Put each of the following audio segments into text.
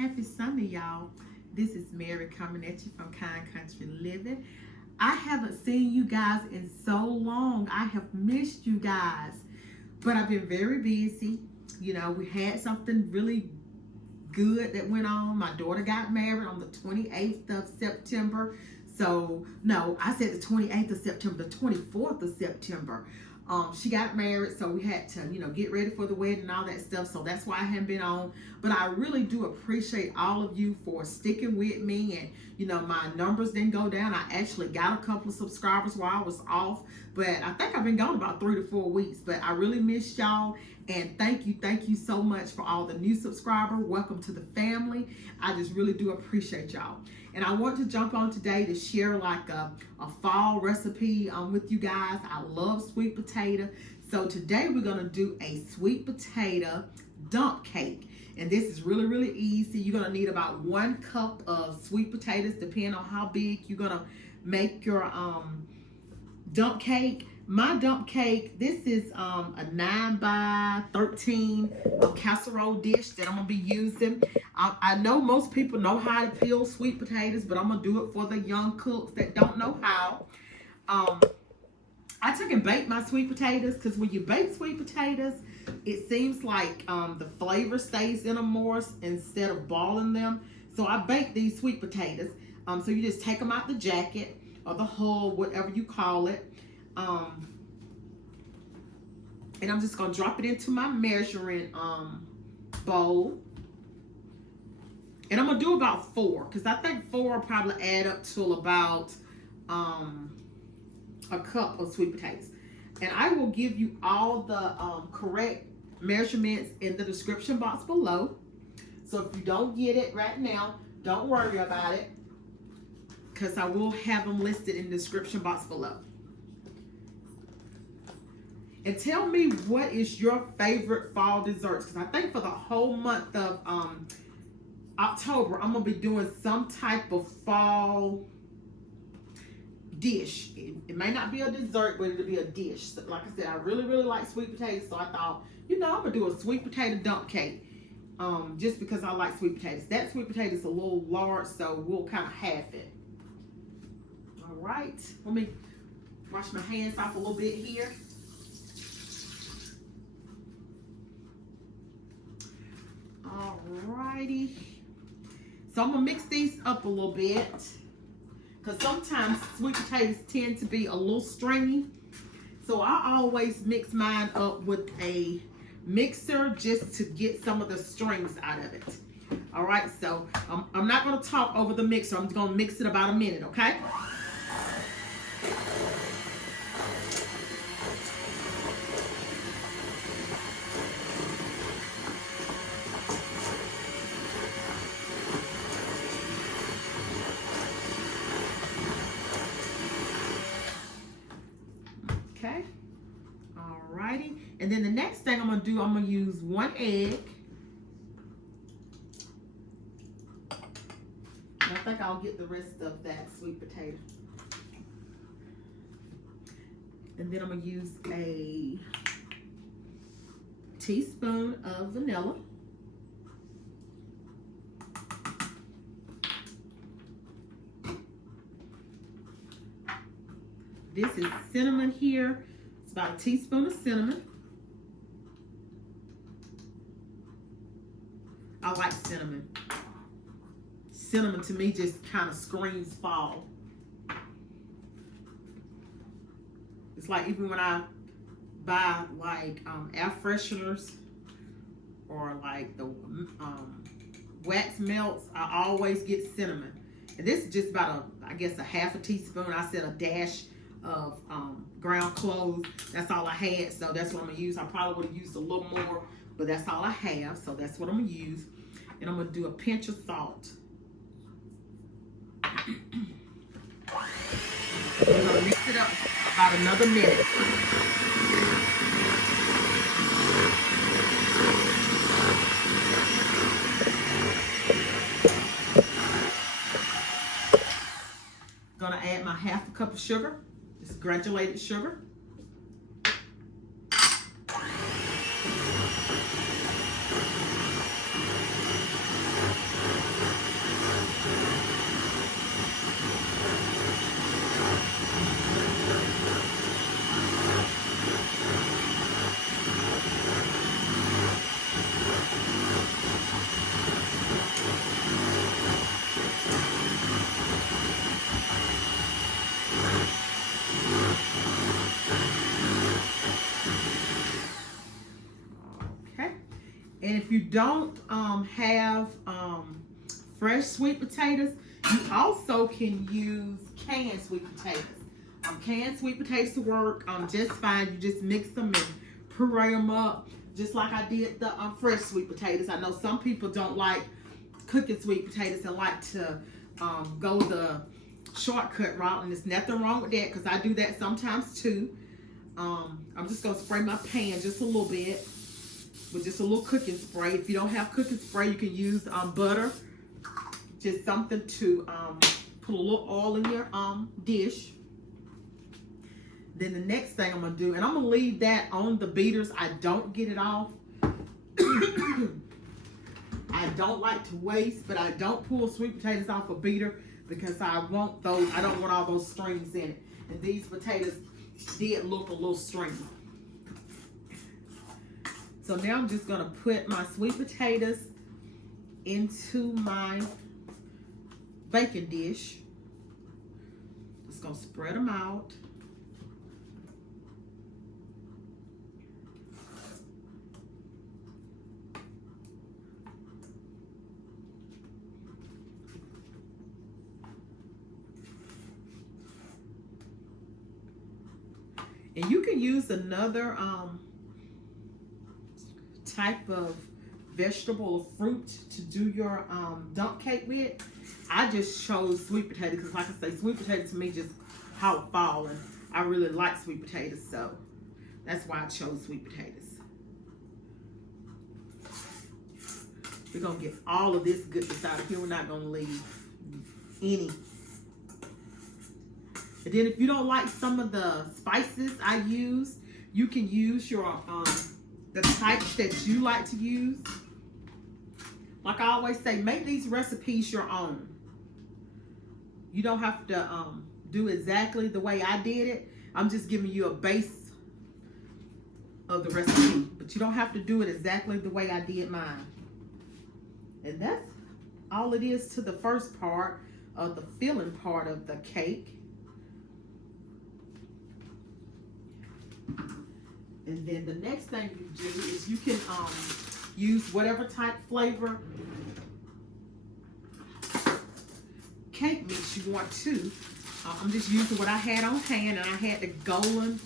Happy Sunday, y'all. This is Mary coming at you from Kind Country Living. I haven't seen you guys in so long. I have missed you guys, but I've been very busy. You know, we had something really good that went on. My daughter got married on the 28th of September. So, no, I said the 28th of September, the 24th of September. She got married, so we had to, get ready for the wedding and all that stuff. So that's why I haven't been on. But I really do appreciate all of you for sticking with me. And, my numbers didn't go down. I actually got a couple of subscribers while I was off. But I think I've been gone about 3 to 4 weeks. But I really miss y'all. And thank you so much for all the new subscribers. Welcome to the family. I just really do appreciate y'all. And I want to jump on today to share like a fall recipe with you guys. I love sweet potato. So today we're going to do a sweet potato dump cake. And this is really, really easy. You're going to need about 1 cup of sweet potatoes, depending on how big you're going to make your dump cake. My dump cake, this is a 9 by 13 casserole dish that I'm going to be using. I know most people know how to peel sweet potatoes, but I'm going to do it for the young cooks that don't know how. I took and baked my sweet potatoes because when you bake sweet potatoes, it seems like the flavor stays in them more instead of boiling them. So I baked these sweet potatoes. So you just take them out the jacket or the hull, whatever you call it. And I'm just going to drop it into my measuring bowl. And I'm going to do about 4 because I think 4 will probably add up to about a cup of sweet potatoes. And I will give you all the correct measurements in the description box below. So if you don't get it right now, don't worry about it because I will have them listed in the description box below. And tell me what is your favorite fall desserts, because I think for the whole month of October, I'm going to be doing some type of fall dish. It may not be a dessert, but it'll be a dish. So, like I said, I really, really like sweet potatoes, so I thought, I'm going to do a sweet potato dump cake just because I like sweet potatoes. That sweet potato is a little large, so we'll kind of half it. All right. Let me wash my hands off a little bit here. Alrighty, so I'm gonna mix these up a little bit because sometimes sweet potatoes tend to be a little stringy, so I always mix mine up with a mixer just to get some of the strings out of it. All right, so I'm not gonna talk over the mixer. I'm just gonna mix it about a minute, okay? Okay, alrighty, and then the next thing I'm gonna do, I'm gonna use 1 egg. And I think I'll get the rest of that sweet potato. And then I'm gonna use a teaspoon of vanilla. This is cinnamon here. It's about a teaspoon of cinnamon. I like cinnamon. Cinnamon to me just kind of screams fall. It's like even when I buy like air fresheners or like the wax melts, I always get cinnamon. And this is just about I guess a half a teaspoon. I said a dash of ground cloves. That's all I had, so that's what I'm gonna use. I probably would have used a little more, but that's all I have, so that's what I'm gonna use. And I'm gonna do a pinch of salt. We're gonna mix it up about another minute. Gonna add my half a cup of sugar. It's granulated sugar. if you don't have fresh sweet potatoes, you also can use canned sweet potatoes. Canned sweet potatoes to work just fine. You just mix them and puree them up just like I did the fresh sweet potatoes. I know some people don't like cooking sweet potatoes and like to go the shortcut route, and there's nothing wrong with that because I do that sometimes too. I'm just going to spray my pan just a little bit with just a little cooking spray. If you don't have cooking spray, you can use butter. Just something to put a little oil in your dish. Then the next thing I'm going to do, and I'm going to leave that on the beaters. I don't get it off. I don't like to waste, but I don't pull sweet potatoes off a beater because I want those. I don't want all those strings in it. And these potatoes did look a little stringy. So now I'm just going to put my sweet potatoes into my baking dish. Just going to spread them out. And you can use another type of vegetable or fruit to do your dump cake with. I just chose sweet potatoes because, like I say, sweet potatoes to me just how it fall, and I really like sweet potatoes, so that's why I chose sweet potatoes. We're gonna get all of this goodness out of here. We're not gonna leave any. And then if you don't like some of the spices I use, you can use your the types that you like to use. Like I always say, make these recipes your own. You don't have to do exactly the way I did it. I'm just giving you a base of the recipe, but you don't have to do it exactly the way I did mine. And that's all it is to the first part of the filling part of the cake. And then the next thing you do is you can use whatever type flavor cake mix you want to. I'm just using what I had on hand, and I had the golden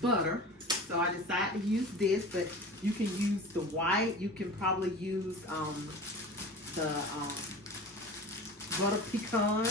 butter. So I decided to use this, but you can use the white. You can probably use the butter pecan.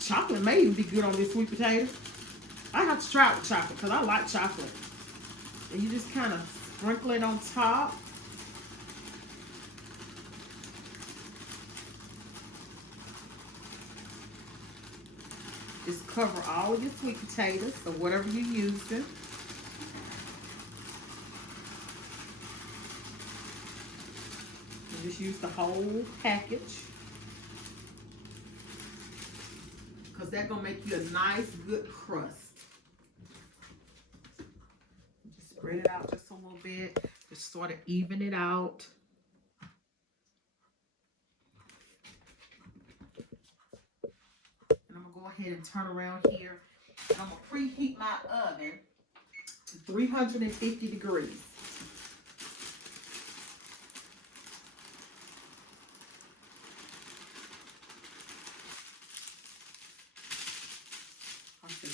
Chocolate may even be good on this sweet potato. I have to try it with chocolate because I like chocolate. And you just kind of sprinkle it on top. Just cover all of your sweet potatoes or whatever you're using. And just use the whole package. Because that's going to make you a nice, good crust. Just spread it out just a little bit. Just sort of even it out. And I'm going to go ahead and turn around here. And I'm going to preheat my oven to 350 degrees.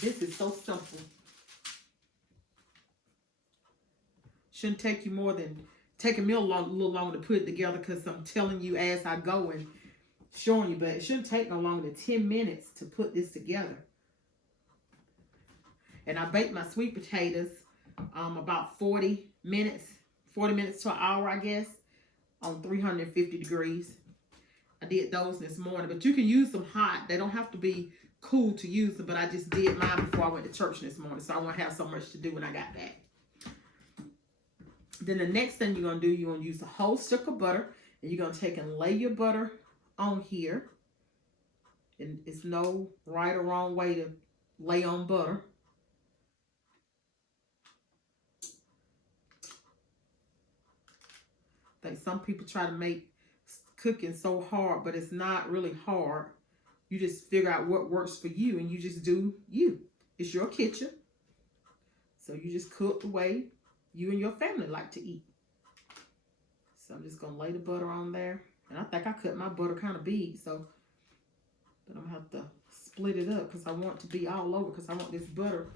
This is so simple. Shouldn't take you more than, taking me a little longer to put it together because I'm telling you as I go and showing you, but it shouldn't take no longer than 10 minutes to put this together. And I baked my sweet potatoes about 40 minutes to an hour, I guess, on 350 degrees. I did those this morning, but you can use them hot. They don't have to be cool to use them, but I just did mine before I went to church this morning, so I won't have so much to do when I got back. Then the next thing you're going to do, you're going to use a whole stick of butter, and you're going to take and lay your butter on here. And it's no right or wrong way to lay on butter. I think some people try to make cooking so hard, but it's not really hard. You just figure out what works for you, and you just do you. It's your kitchen. So you just cook the way you and your family like to eat. So I'm just going to lay the butter on there. And I think I cut my butter kind of big, so but I'm going to have to split it up because I want it to be all over, because I want this butter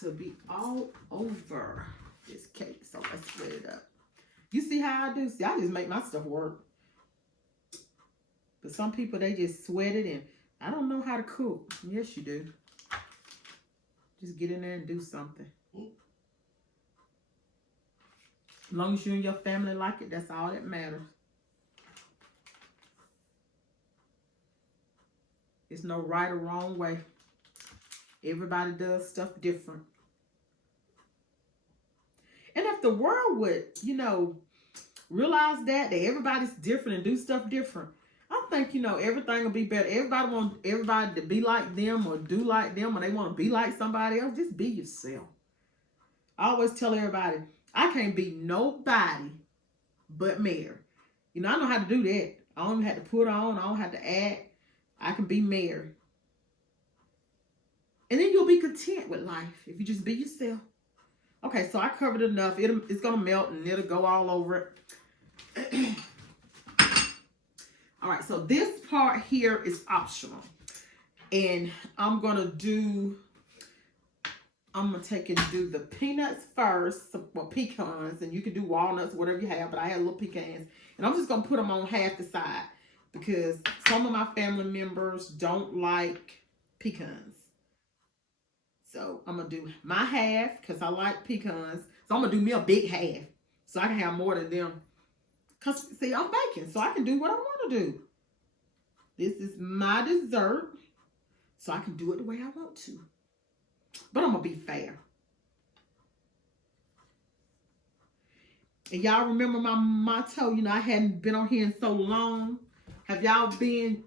to be all over this cake. So let's split it up. You see how I do? See, I just make my stuff work. But some people, they just sweat it, and I don't know how to cook. Yes, you do. Just get in there and do something. As long as you and your family like it, that's all that matters. There's no right or wrong way. Everybody does stuff different. And if the world would, you know, realize that everybody's different and do stuff different, I think, you know, everything will be better. Everybody want everybody to be like them or do like them, or they want to be like somebody else. Just be yourself. I always tell everybody, I can't be nobody but Mary. You know, I know how to do that. I don't have to put on. I don't have to act. I can be Mary. And then you'll be content with life if you just be yourself. Okay, so I covered enough. It's going to melt and it'll go all over it. All right, so this part here is optional. And I'm going to take and do the peanuts first, well, pecans, and you can do walnuts, whatever you have, but I had little pecans. And I'm just going to put them on half the side because some of my family members don't like pecans. So I'm going to do my half because I like pecans. So I'm going to do me a big half so I can have more than them. Because, see, I'm baking, so I can do what I want to do. This is my dessert, so I can do it the way I want to. But I'm going to be fair. And y'all remember my motto, you know, I hadn't been on here in so long. Have y'all been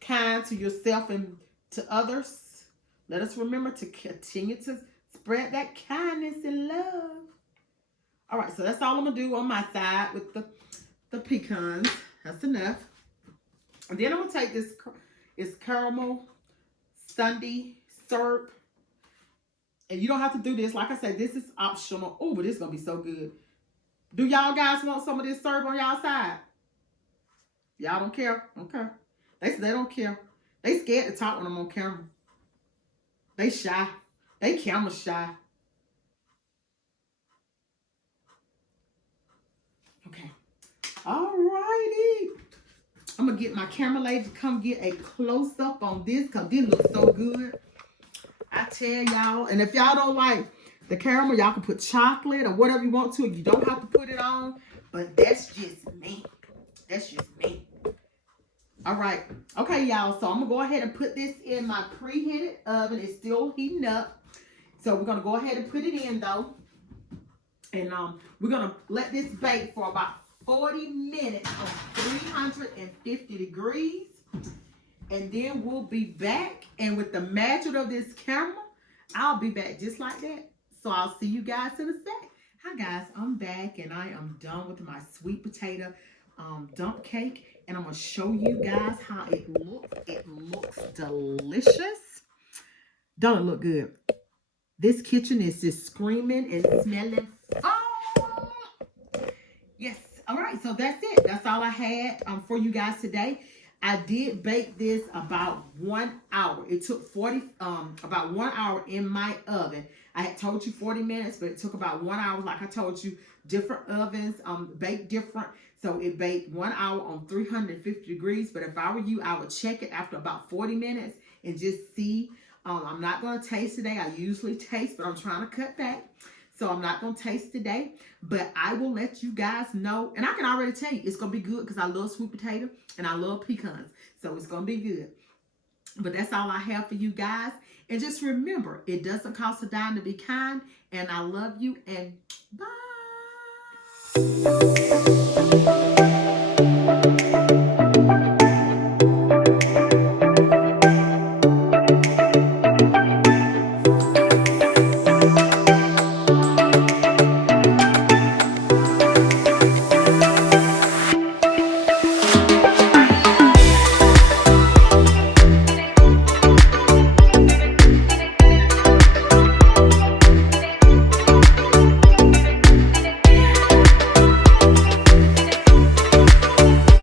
kind to yourself and to others? Let us remember to continue to spread that kindness and love. All right, so that's all I'm going to do on my side with the pecans. That's enough. And then I'm going to take this, it's Carmel Syrup. And you don't have to do this. Like I said, this is optional. Oh, but this is going to be so good. Do y'all guys want some of this syrup on y'all side? Y'all don't care? Okay. They say they don't care. They scared to talk when I'm on camera. They shy. They camera shy. Okay. All righty. I'm going to get my camera lady to come get a close-up on this because this looks so good. I tell y'all. And if y'all don't like the caramel, y'all can put chocolate or whatever you want to. You don't have to put it on. But that's just me. That's just me. All right. Okay, y'all. So I'm going to go ahead and put this in my preheated oven. It's still heating up. So we're going to go ahead and put it in, though. And we're going to let this bake for about 40 minutes on 350 degrees. And then we'll be back. And with the magic of this caramel, I'll be back just like that. So I'll see you guys in a sec. Hi, guys. I'm back. And I am done with my sweet potato dump cake. And I'm going to show you guys how it looks. It looks delicious. Don't it look good? This kitchen is just screaming and smelling. Oh! Yes. All right. So that's it. That's all I had for you guys today. I did bake this about 1 hour. It took about 1 hour in my oven. I had told you 40 minutes, but it took about 1 hour. Like I told you, different ovens bake different. So it baked 1 hour on 350 degrees. But if I were you, I would check it after about 40 minutes and just see. I'm not going to taste today. I usually taste, but I'm trying to cut back. So I'm not going to taste today, but I will let you guys know. And I can already tell you it's going to be good because I love sweet potato and I love pecans. So it's going to be good. But that's all I have for you guys. And just remember, it doesn't cost a dime to be kind. And I love you and bye.